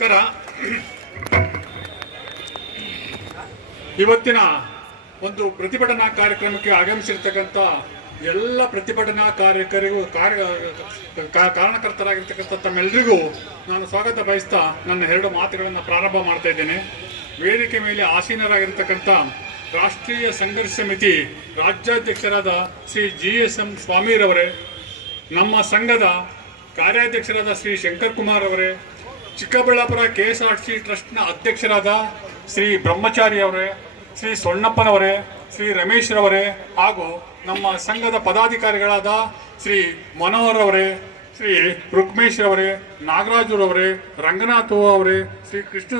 ನಮಸ್ಕಾರ ಇವತ್ತಿನ ಒಂದು ಪ್ರತಿಭಟನಾ ಕಾರ್ಯಕ್ರಮಕ್ಕೆ ಆಗಮಿಸಿರ್ತಕ್ಕಂಥ ಎಲ್ಲ ಪ್ರತಿಭಟನಾ ಕಾರ್ಯಕರಿಗೂ ಕಾರ್ಯ ಕಾರಣಕರ್ತರಾಗಿರ್ತಕ್ಕಂಥ ತಮ್ಮೆಲ್ಲರಿಗೂ ನಾನು ಸ್ವಾಗತ ಬಯಸ್ತಾ ನನ್ನ ಎರಡು ಮಾತುಗಳನ್ನು ಪ್ರಾರಂಭ ಮಾಡ್ತಾ ಇದ್ದೇನೆ. ವೇದಿಕೆ ಮೇಲೆ ಆಸೀನರಾಗಿರ್ತಕ್ಕಂಥ ರಾಷ್ಟ್ರೀಯ ಸಂಘರ್ಷ ಸಮಿತಿ ರಾಜ್ಯಾಧ್ಯಕ್ಷರಾದ ಶ್ರೀ ಜಿ ಎಸ್ ಎಂ ಸ್ವಾಮಿರವರೇ, ನಮ್ಮ ಸಂಘದ ಕಾರ್ಯಾಧ್ಯಕ್ಷರಾದ ಶ್ರೀ ಶಂಕರ್ ಕುಮಾರ್ ಅವರೇ Chikkaballapur K S R C ಟ್ರಸ್ಟ್ನ ಅಧ್ಯಕ್ಷರಾದ ಶ್ರೀ ಬ್ರಹ್ಮಚಾರಿ ಅವರೇ, ಶ್ರೀ ಸೊಣ್ಣಪ್ಪನವರೇ, ಶ್ರೀ ರಮೇಶ್ರವರೇ ಹಾಗೂ ನಮ್ಮ ಸಂಘದ ಪದಾಧಿಕಾರಿಗಳಾದ ಶ್ರೀ ಮನೋಹರ್ ಅವರೇ, ಶ್ರೀ ರುಕ್ಮೇಶ್ ಅವರೇ ನಾಗರಾಜುರವರೇ ರಂಗನಾಥ್ ಅವರೇ, ಶ್ರೀ ಕೃಷ್ಣ,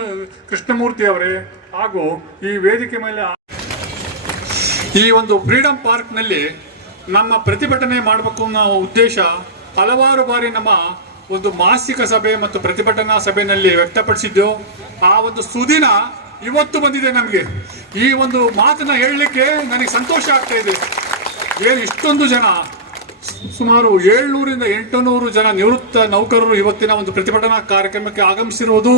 ಕೃಷ್ಣಮೂರ್ತಿ ಅವರೇ ಹಾಗೂ ಈ ವೇದಿಕೆ ಮೇಲೆ ಈ ಒಂದು ಫ್ರೀಡಂ ಪಾರ್ಕ್ನಲ್ಲಿ ನಮ್ಮ ಪ್ರತಿಭಟನೆ ಮಾಡಬೇಕು ಅನ್ನೋ ಉದ್ದೇಶ ಹಲವಾರು ಬಾರಿ ನಮ್ಮ ಒಂದು ಮಾಸಿಕ ಸಭೆ ಮತ್ತು ಪ್ರತಿಭಟನಾ ಸಭೆಯಲ್ಲಿ ವ್ಯಕ್ತಪಡಿಸಿದ್ದು, ಆ ಒಂದು ಸುದಿನ ಇವತ್ತು ಬಂದಿದೆ ನಮಗೆ. ಈ ಒಂದು ಮಾತನ್ನ ಹೇಳಲಿಕ್ಕೆ ನನಗೆ ಸಂತೋಷ ಆಗ್ತಾ ಇದೆ. ಏನು ಇಷ್ಟೊಂದು ಜನ, ಸುಮಾರು ಏಳ್ನೂರಿಂದ ಎಂಟುನೂರು ಜನ ನಿವೃತ್ತ ನೌಕರರು ಇವತ್ತಿನ ಒಂದು ಪ್ರತಿಭಟನಾ ಕಾರ್ಯಕ್ರಮಕ್ಕೆ ಆಗಮಿಸಿರುವುದು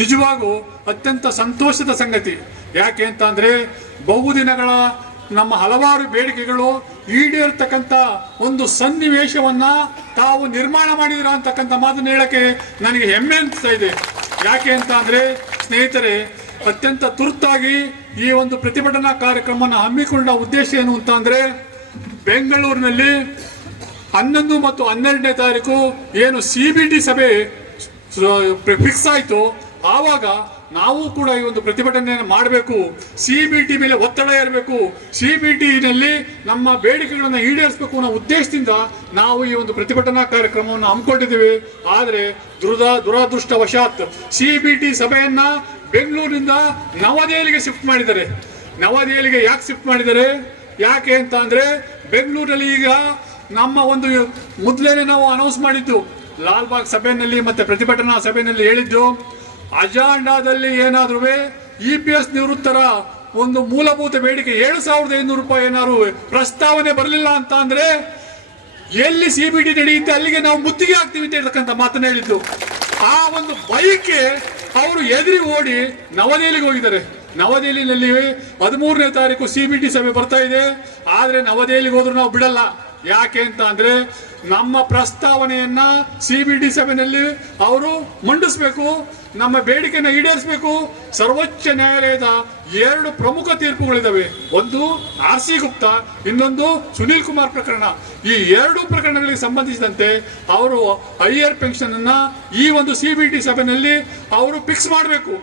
ನಿಜವಾಗೂ ಅತ್ಯಂತ ಸಂತೋಷದ ಸಂಗತಿ. ಯಾಕೆ ಅಂತ ಅಂದರೆ, ಬಹುದಿನಗಳ ನಮ್ಮ ಹಲವಾರು ಬೇಡಿಕೆಗಳು ಈಡೇರ್ತಕ್ಕಂಥ ಒಂದು ಸನ್ನಿವೇಶವನ್ನ ತಾವು ನಿರ್ಮಾಣ ಮಾಡಿದಿರ ಅಂತಕ್ಕಂಥ ಮಾತನ್ನು ಹೇಳಕ್ಕೆ ನನಗೆ ಹೆಮ್ಮೆ ಅನಿಸ್ತಾ ಇದೆ. ಯಾಕೆ ಅಂತ ಅಂದ್ರೆ, ಸ್ನೇಹಿತರೆ, ಅತ್ಯಂತ ತುರ್ತಾಗಿ ಈ ಒಂದು ಪ್ರತಿಭಟನಾ ಕಾರ್ಯಕ್ರಮವನ್ನು ಹಮ್ಮಿಕೊಂಡ ಉದ್ದೇಶ ಏನು ಅಂತ ಅಂದ್ರೆ, ಬೆಂಗಳೂರಿನಲ್ಲಿ ಹನ್ನೊಂದು ಮತ್ತು ಹನ್ನೆರಡನೇ ತಾರೀಕು ಏನು ಸಿ ಬಿ ಡಿ ಸಭೆ ಫಿಕ್ಸ್ ಆಯಿತು. ಆವಾಗ ನಾವು ಕೂಡ ಈ ಒಂದು ಪ್ರತಿಭಟನೆಯನ್ನು ಮಾಡಬೇಕು. ಸಿ ಬಿ ಟಿ ಮೇಲೆ ಒತ್ತಡ ಇರಬೇಕು ಸಿ ಬಿ ನಮ್ಮ ಬೇಡಿಕೆಗಳನ್ನು ಈಡೇರಿಸಬೇಕು ಅನ್ನೋ ಉದ್ದೇಶದಿಂದ ನಾವು ಈ ಒಂದು ಪ್ರತಿಭಟನಾ ಕಾರ್ಯಕ್ರಮವನ್ನು ಹಮ್ಮಿಕೊಂಡಿದ್ದೀವಿ. ಆದರೆ ದುರದ, ದುರಾದೃಷ್ಟವಶಾತ್ ಸಿ ಬಿ ಟಿ ಸಭೆಯನ್ನ ಬೆಂಗಳೂರಿನಿಂದ ನವದೆಹಲಿಗೆ ಶಿಫ್ಟ್ ಮಾಡಿದ್ದಾರೆ. ನವದೆಹಲಿಗೆ ಯಾಕೆ ಶಿಫ್ಟ್ ಮಾಡಿದ್ದಾರೆ? ಯಾಕೆ ಅಂತ ಅಂದರೆ ಬೆಂಗಳೂರಲ್ಲಿ ಈಗ ನಮ್ಮ ಒಂದು ಮೊದಲೇನೆ ನಾವು ಅನೌನ್ಸ್ ಮಾಡಿದ್ದು. ಲಾಲ್ಬಾಗ್ ಸಭೆಯಲ್ಲಿ ಮತ್ತೆ ಪ್ರತಿಭಟನಾ ಸಭೆಯಲ್ಲಿ ಹೇಳಿದ್ದು. ಅಜಾಂಡಾದಲ್ಲಿ ಏನಾದ್ರೂ ಇ ಪಿ ಎಸ್ ನಿವೃತ್ತರ ಒಂದು ಮೂಲಭೂತ ಬೇಡಿಕೆ ಏಳು ಸಾವಿರದ ಐನೂರು ರೂಪಾಯಿ ಏನಾದ್ರು ಪ್ರಸ್ತಾವನೆ ಬರಲಿಲ್ಲ ಅಂತ ಅಂದ್ರೆ ಎಲ್ಲಿ ಸಿ ಬಿ ಡಿ ನಡೆಯುತ್ತೆ ಅಲ್ಲಿಗೆ ನಾವು ಮುತ್ತಿಗೆ ಹಾಕ್ತೀವಿ ಅಂತ ಹೇಳ್ತಕ್ಕಂಥ ಮಾತನ್ನ ಹೇಳಿದ್ದು. ಆ ಒಂದು ಬೈಕೆ ಅವರು ಎದುರಿ ಓಡಿ ನವದೆಹಲಿಗೆ ಹೋಗಿದ್ದಾರೆ. ನವದೆಹಲಿಯಲ್ಲಿ ಹದಿಮೂರನೇ ತಾರೀಕು ಸಿ ಬಿ ಟಿ ಸಭೆ ಬರ್ತಾ ಇದೆ. ಆದ್ರೆ ನವದೆಹಲಿಗೆ ಹೋದ್ರು ನಾವು ಬಿಡಲ್ಲ. ಯಾಕೆ ಅಂತ ಅಂದ್ರೆ ನಮ್ಮ ಪ್ರಸ್ತಾವನೆಯನ್ನ ಸಿ ಬಿ ಟಿ ಸಭೆಯಲ್ಲಿ ಅವರು ಮಂಡಿಸಬೇಕು, ನಮ್ಮ ಬೇಡಿಕೆನ ಈಡೇರಿಸಬೇಕು. ಸರ್ವೋಚ್ಚ ನ್ಯಾಯಾಲಯದ ಎರಡು ಪ್ರಮುಖ ತೀರ್ಪುಗಳಿದ್ದಾವೆ ಒಂದು ಆರ್ ಸಿ ಗುಪ್ತಾ, ಇನ್ನೊಂದು ಸುನೀಲ್ ಕುಮಾರ್ ಪ್ರಕರಣ. ಈ ಎರಡು ಪ್ರಕರಣಗಳಿಗೆ ಸಂಬಂಧಿಸಿದಂತೆ ಅವರು ಹೈಯರ್ ಪೆನ್ಷನ್ ಅನ್ನ ಈ ಒಂದು ಸಿ ಬಿ ಟಿ ಸಭೆಯಲ್ಲಿ ಅವರು ಫಿಕ್ಸ್ ಮಾಡಬೇಕು.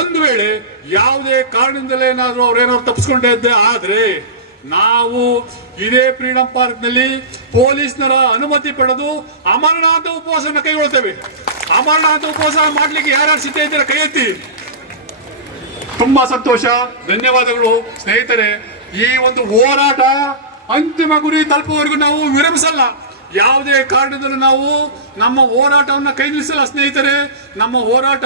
ಒಂದು ವೇಳೆ ಯಾವುದೇ ಕಾರಣದಿಂದಲೇ ಏನಾದರೂ ಅವ್ರೇನಾದ್ರು ತಪ್ಪಿಸ್ಕೊಂಡೇ ಇದ್ದೆ ಆದ್ರೆ ನಾವು ಇದೇ ಫ್ರೀಡಂ ಪಾರ್ಕ್ನಲ್ಲಿ ಪೊಲೀಸ್ನರ ಅನುಮತಿ ಪಡೆದು ಅಮರನಾಥ ಉಪವಾಸನ ಕೈಗೊಳ್ತೇವೆ. ಅಮರನಾಥ ಉಪವಾಸ ಮಾಡ್ಲಿಕ್ಕೆ ಯಾರ್ಯಾರು ಸಿದ್ಧ ಇದ್ದೀರಾ ಕೈ ಎತ್ತಿ ತುಂಬಾ ಸಂತೋಷ, ಧನ್ಯವಾದಗಳು ಸ್ನೇಹಿತರೆ. ಈ ಒಂದು ಹೋರಾಟ ಅಂತಿಮ ಗುರಿ ತಲುಪುವವರೆಗೂ ನಾವು ವಿರಮಿಸಲ್ಲ. ಯಾವುದೇ ಕಾರಣದಲ್ಲೂ ನಾವು ನಮ್ಮ ಹೋರಾಟವನ್ನು ಕೈ ನಿಲ್ಲಿಸಲ್ಲ, ಸ್ನೇಹಿತರೆ. ನಮ್ಮ ಹೋರಾಟ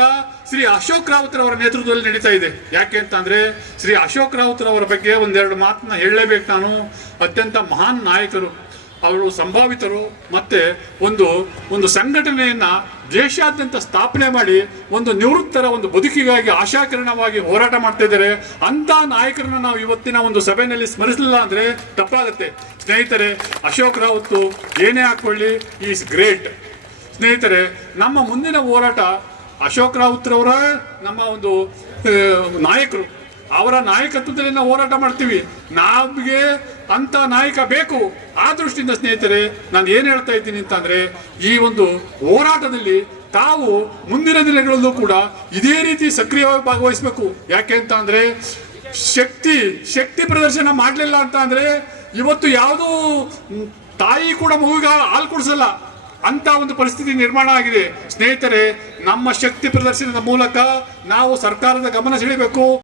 ಶ್ರೀ ಅಶೋಕ್ ರಾವತ್ ಅವರ ನೇತೃತ್ವದಲ್ಲಿ ನಡೀತಾ ಇದೆ. ಯಾಕೆ ಅಂತಂದ್ರೆ ಶ್ರೀ ಅಶೋಕ್ ರಾವತ್ ಅವರ ಬಗ್ಗೆ ಒಂದೆರಡು ಮಾತನ್ನ ಹೇಳಲೇಬೇಕು ನಾನು. ಅತ್ಯಂತ ಮಹಾನ್ ನಾಯಕರು. ಅವರು ಸಂಭಾವಿತರು ಮತ್ತೆ ಒಂದು ಒಂದು ಸಂಘಟನೆಯನ್ನು ದೇಶಾದ್ಯಂತ ಸ್ಥಾಪನೆ ಮಾಡಿ ಒಂದು ನಿವೃತ್ತರ ಒಂದು ಬದುಕಿಗಾಗಿ ಆಶಾಕಿರಣವಾಗಿ ಹೋರಾಟ ಮಾಡ್ತಾ ಇದ್ದಾರೆ. ಅಂತ ನಾಯಕರನ್ನ ನಾವು ಇವತ್ತಿನ ಒಂದು ಸಭೆಯಲ್ಲಿ ಸ್ಮರಿಸಲಿಲ್ಲ ಅಂದ್ರೆ ತಪ್ಪಾಗುತ್ತೆ. ಸ್ನೇಹಿತರೆ, ಅಶೋಕ್ ರಾವತ್ ಏನೇ ಹಾಕೊಳ್ಳಿ ಈಸ್ ಗ್ರೇಟ್ ಸ್ನೇಹಿತರೆ, ನಮ್ಮ ಮುಂದಿನ ಹೋರಾಟ ಅಶೋಕ್ ರಾವತ್ರವರ ನಮ್ಮ ಒಂದು ನಾಯಕರು. ಅವರ ನಾಯಕತ್ವದಲ್ಲಿ ನಾವು ಹೋರಾಟ ಮಾಡ್ತೀವಿ. ನಮಗೆ ಅಂತ ನಾಯಕ ಬೇಕು. ಆ ದೃಷ್ಟಿಯಿಂದ ಸ್ನೇಹಿತರೆ, ನಾನು ಏನು ಹೇಳ್ತಾ ಇದ್ದೀನಿ ಅಂತಂದ್ರೆ, ಈ ಒಂದು ಹೋರಾಟದಲ್ಲಿ ತಾವು ಮುಂದಿನ ದಿನಗಳಲ್ಲೂ ಕೂಡ ಇದೇ ರೀತಿ ಸಕ್ರಿಯವಾಗಿ ಭಾಗವಹಿಸಬೇಕು. ಯಾಕೆ ಅಂತ ಅಂದ್ರೆ ಶಕ್ತಿ ಶಕ್ತಿ ಪ್ರದರ್ಶನ ಮಾಡಲಿಲ್ಲ ಅಂತ ಅಂದ್ರೆ ಇವತ್ತು ಯಾವುದೂ ತಾಯಿ ಕೂಡ ಮಗುವಿಗೆ ಹಾಲು ಕುಡಿಸಲ್ಲ. ಅಂತ ಒಂದು ಪರಿಸ್ಥಿತಿ ನಿರ್ಮಾಣ ಆಗಿದೆ. ಸ್ನೇಹಿತರೆ, ನಮ್ಮ ಶಕ್ತಿ ಪ್ರದರ್ಶನದ ಮೂಲಕ ನಾವು ಸರ್ಕಾರದ ಗಮನ ಸೆಳೆಯಬೇಕು